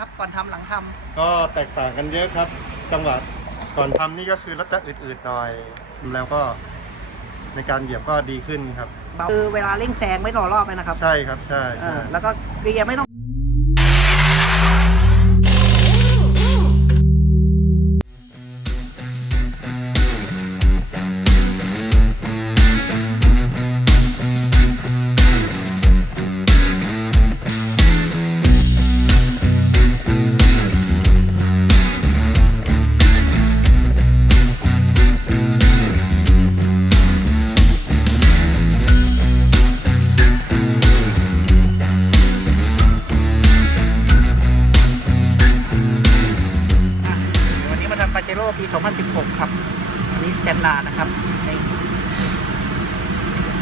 ครับ ก่อนทำหลังทำก็แตกต่างกันเยอะครับ จังหวะก่อนทำนี่ก็คือรถจะอืดๆหน่อยแล้วก็ในการเหยียบก็ดีขึ้นครับคือเวลาเร่งแซงไม่รอรอบเลยนะครับ ใช่ครับใช่เอใช่อแล้วก็เกียร์ไม่ต้อง นนี้สแตนดาร์ดนะครับนี่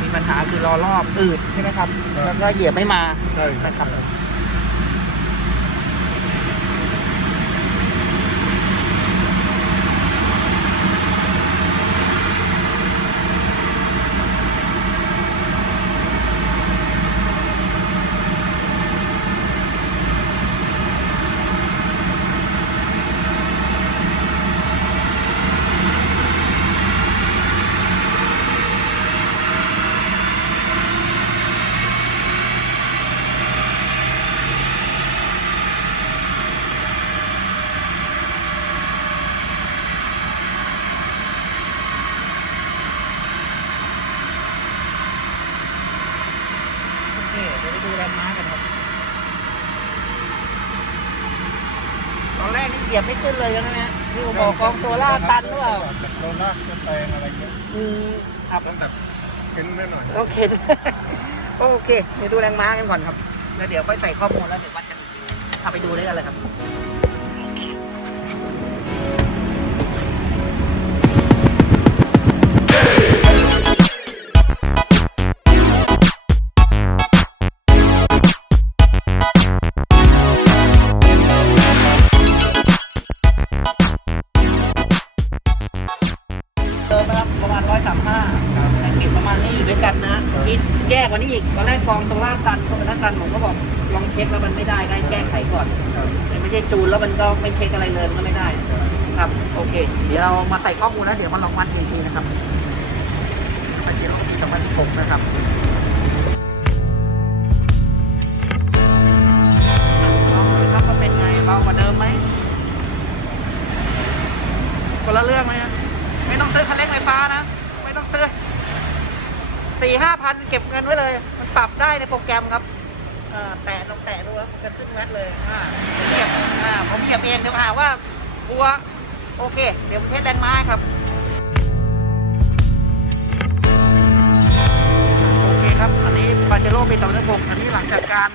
มีปัญหาคือรอรอบอืดใช่ไหมครับ แล้วก็เหยียบไม่มาใช่ครับนะครับ ดี๋ยวไปดูแลนด์มาร์กกันครับตอนแรกนี่เหยียบไม่ขึ้นเลยนะเนี่ยที่ผมบอกกองโซล่าตันหรือเปล่าโซล่าจะแตงอะไรเงี้ยอืมครับต้องแบบขึ้นไว้หน่อยโอเคโอเคเดี๋ยวดูแรงม้ากันก่อนครับ แล้วเดี๋ยวค่อยใส่ข้อมูลแล้วเดี๋ยววัดกันอีกทีเอาไปดูด้วยกันเลยครับ แล้วมันก็ไม่เช็คอะไรเลยมันก็ไม่ได้ครับโอเค เดี๋ยวเรามาใส่ข้อมูลแล้วเดี๋ยวมาลองวัดอีกทีนะครับปาเจโร่ปี2016 นะครับลองดูครับว่าเป็นไงเบากว่าเดิมไหมคนละเรื่องไหมฮะไม่ต้องซื้อคันเร่งไฟฟ้านะ ไม่ต้องซื้อสี่ห้าพันเก็บเงินไว้เลย มันปรับได้ในโปรแกรมครับ อ่อแตะลองแตะดูครับมันจะขึ้นแมทเลยอ่าเหยียบอ่าผมเหยียบเองเดี๋ยวหาว่าบัวโอเค เดี๋ยวผมเทสแรงม้าครับโอเคครับอันนี้ปาเจโร่ปี2016อันนี้หลังจากการ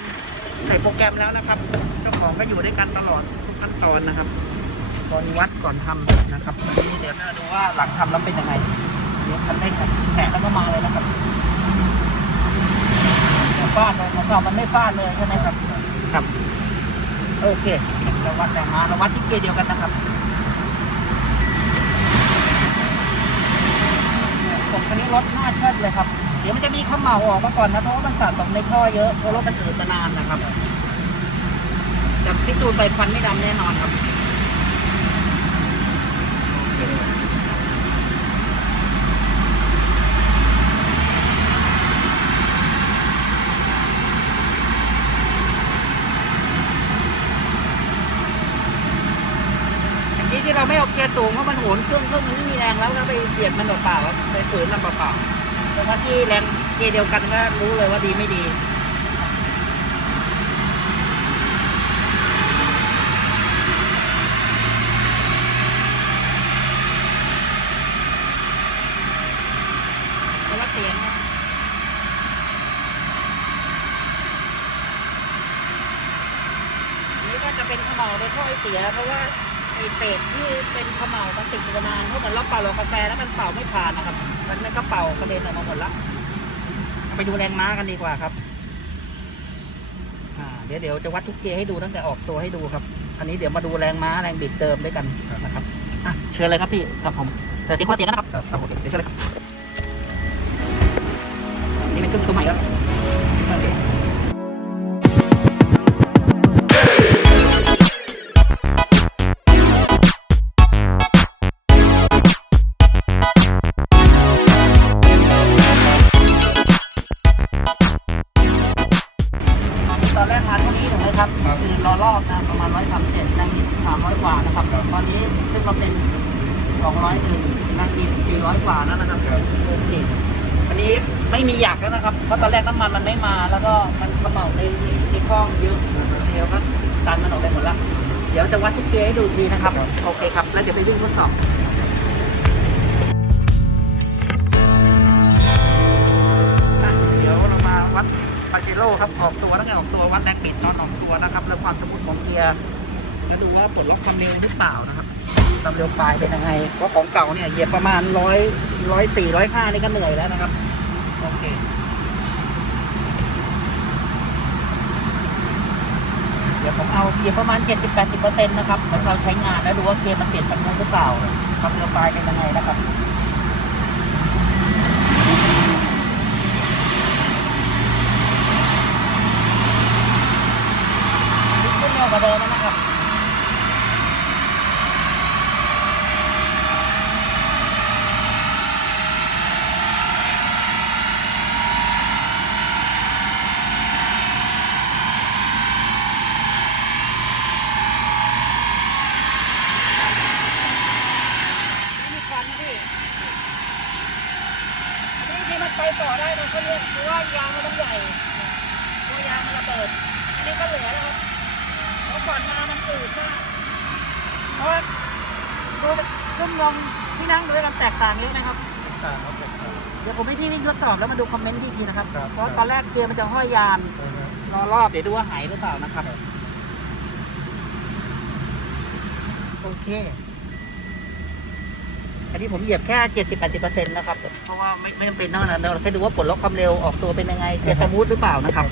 ใส่โปรแกรมแล้วนะครับเจ้าของก็อยู่ด้วยกันตลอดทุกขั้นตอนนะครับก่อนวัดก่อนทำนะครับอันนี้เดี๋ยวเราดูว่าหลังทำแล้วเป็นยังไงเดี๋ยวคันเร่งแตะแล้วก็มาเลยนะครับ ฟาดเลยของเรามันไม่ฟาดเลยใช่ไหมครับ ครับ โอเค เราวัดแรงม้าเราวัดที่เกียร์เดียวกันนะครับผมคันนี้รถหน้าเชิดเลยครับ เดี๋ยวมันจะมีข้าวเหมาออกมาก่อนนะเพราะว่ามันสะสมในท่อเยอะเพราะรถมันอืดมานานนะครับแต่ที่ตูนไปควันไม่ดำแน่นอนครับ อันนี้ที่เราไม่เอาเกี ยร์สูงเพราะมันเครื่องเครื่องมันไม่มีแรงแล้วก็ไปเปลี่ยนมันเปล่าๆครับไปฝืนมันเปล่าๆแต่ถ้าที่แรงเกียเดียวกันก็รู้เลยว่าดีไม่ดีเพราะว่าเสียงนะนี่ก็จะเป็นขม่าวในท่อไอเสียเพราะว่า ไอเศษที่เป็นเขม่ามันติดอยู่มานานเพราะเหมือนเราเป่าลงกาแฟแล้วมันเป่าไม่ผ่านนะครับ มันมันก็เป่ากระเด็นออกมาหมดละไปดูแรงม้ากันดีกว่าครับเดี๋ยวเดี๋ยวจะวัดทุกเกียร์ให้ดูตั้งแต่ออกตัวให้ดูครับ อันนี้เดี๋ยวมาดูแรงม้าแรงบิดเติมด้วยกันนะครับอะเชิญเลยครับพี่ครับผมแต่เสียงคนละเสียงกันนะครับครับผมเดี๋ยเชิญเลยครับนี่เป็นเครื่องตัวใหม่แล้ว ม่มีหยักแล้วนะครับเพราะตอนแรกน้ำมันมันไม่มา แล้วก็มันกระเหมาในในคลองเยอะเดี๋ยวก็ตันมันออกไปหมดละเดี๋ยวจะวัดทุกเกียร์ให้ดูอีกทีนะครับ โอเคครับ แล้วเดี๋ยวไปวิ่งทดสอบอะเดี๋ยวเรามาวัดปาเจโร่ครับออกตัวแล้วไงออกตัววัดแรงบิดตอนออกตัวนะครับแล้วความสมูทของเกียร์แล้วดูว่าปลดล็อกความเร็วหรือเปล่านะครับความเร็วปลายเป็นยังไงเพราะของเก่าเนี่ยเหยียบประมาณร้อยร้อยสี่ร้อยห้านี่ก็เหนื่อยแล้วนะครับ โอเคเดี๋ยวผมเอาเกียร์ประมาณ 70-80%นะครับแล้วเราใช้งานแล้วดูว่าเกียร์มันเปลี่ยนสมูทหรือเปล่าความเร็วปลายเป็นยังไงนะครับขึ้นเร็วกว่าเดิมนะครับ ไม่มีควันนะพี่อันนี้ที่มันไปต่อได้นะเขาเรียกเพราะว่ายางมันต้องใหญ่ตัวยางมันระเบิด อั นนี้ก็เหลือแล้วครับเพราะก่อนมามันอืดมากเพราะว่าตัวเครื่องยนต์ที่นั่งด้วยกันแตกต่างเยอะนะครับ ต่างครับแตกต่าง เดี๋ยวผมให้พี่วิ่งทดสอบแล้วมาดูคอมเมนต์ที่ทีนะครับ ครับ เพราะตอนแรกเกียร์มันจะห้อยยานนะฮะรอรอบเดี๋ยวดูว่าหายหรือเปล่านะครับ โอเค อันนี้ผมเหยียบแค่เจ็ดสิบแปดสิบเปอร์เซ็นต์นะครับ เพราะว่าไม่ไม่จำเป็นเท่านั้นเราแค่ดูว่าปลดล็อกความเร็วออกตัวเป็นยังไงเกียร์สมูทหรือเปล่านะครับ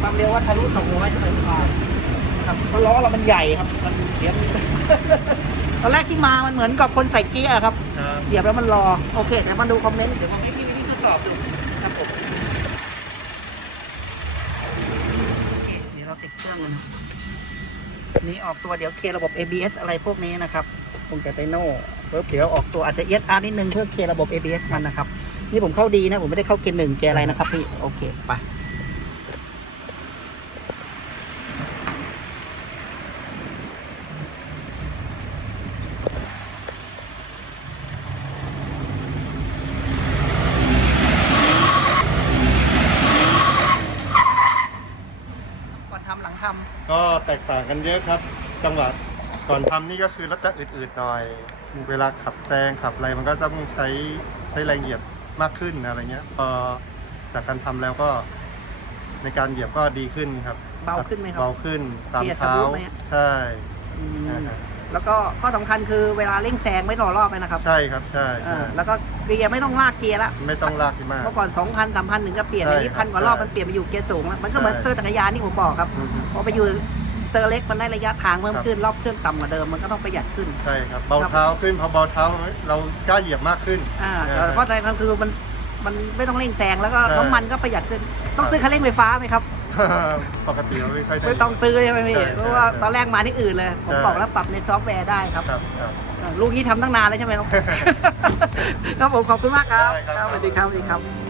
ความเร็วว่าทะลุสองร้อยสบายๆครับเพราะล้อเรามันใหญ่ครับ มันเดี๋ยวมันตอนแรกที่มามันเหมือนกับคนใส่เกียร์ครับครับเหยียบแล้วมันรอ โอเคเดี๋ยวมาดูคอมเมนต์เดี๋ยวผมให้พี่วิทดสอบดูครับผมโอเคเดี๋ยวเราติดเครื่องกันนะนี่ออกตัวเดี๋ยวเคลียร์ระบบ ABS อะไรพวกนี้นะครับคงจะไดโน่เพิ่มเดี๋ยวออกตัวอาจจะ ESR นิดนึงเพื่อเคลียร์ระบบ ABS มันนะครับ นี่ผมเข้าดีนะ ผมไม่ได้เข้าเกียร์หนึ่งเกียร์อะไรนะครับพี่ โอเค ไป ก่อนทำหลังทำ ก็แตกต่างกันเยอะครับ จังหวะก่อนทำนี่ก็คือรถจะอืดๆหน่อย เวลาขับแซงขับอะไรมันก็ต้องใช้ใช้แรงเหยียบมากขึ้นอะไรเงี้ย พอจากการทำแล้วก็ ในการเหยียบก็ดีขึ้นครับเบาขึ้นไหมครับเบาขึ้นตามเกียร์เท้าสมูทไหมฮะใช่อืมนะฮะแล้วก็ข้อสำคัญคือเวลาเร่งแซงไม่รอรอบเลยนะครับ ใช่ครับใช่เอใช่อแล้วก็เกียร์ไม่ต้องลากเกียร์ละไม่ต้องลากที่มากเมื่อก่อน2,000 3,000ถึงจะเปลี่ยนใช่อันนี้ครัพับนกว่ารอบใช่มันเปลี่ยนไปอยู่เกียร์สูงแล้วมันก็เหมือนใช่สเตอร์จักรยานที่ผมบอกครับอืมพอไปอยู่ สเตอร์เล็กมันได้ระยะทางเพิ่มครับขึ้นรอบเครื่องต่ำกว่าเดิมมันก็ต้องประหยัดขึ้น ใช่ครับเบาเท้าขึ้นพอเบาเท้าเรากล้าเหยียบมากขึ้นอ่าเออแต่เพราะอะไรครับคือมันมันไม่ต้องเร่งแซงแล้วก็ใช่น้ำมันก็ประหยัดขึ้น ต้องครับซื้อคันเร่งไฟฟ้าไหมครับปกติเราไม่ค่อยได้ไม่ต้องซื้อใช่ไหมพี่ใช่เพราะว่าใช่ตอนแรกมาที่อื่นเลยผมใช่บอกแล้วปรับในซอฟต์แวร์ได้ครับครับครับอ่าลูกนี้ทำตั้งนานแล้วใช่ไหมครับครับผมขอบคุณมากครับได้ครับสวัสดีครับสวัสดีครับ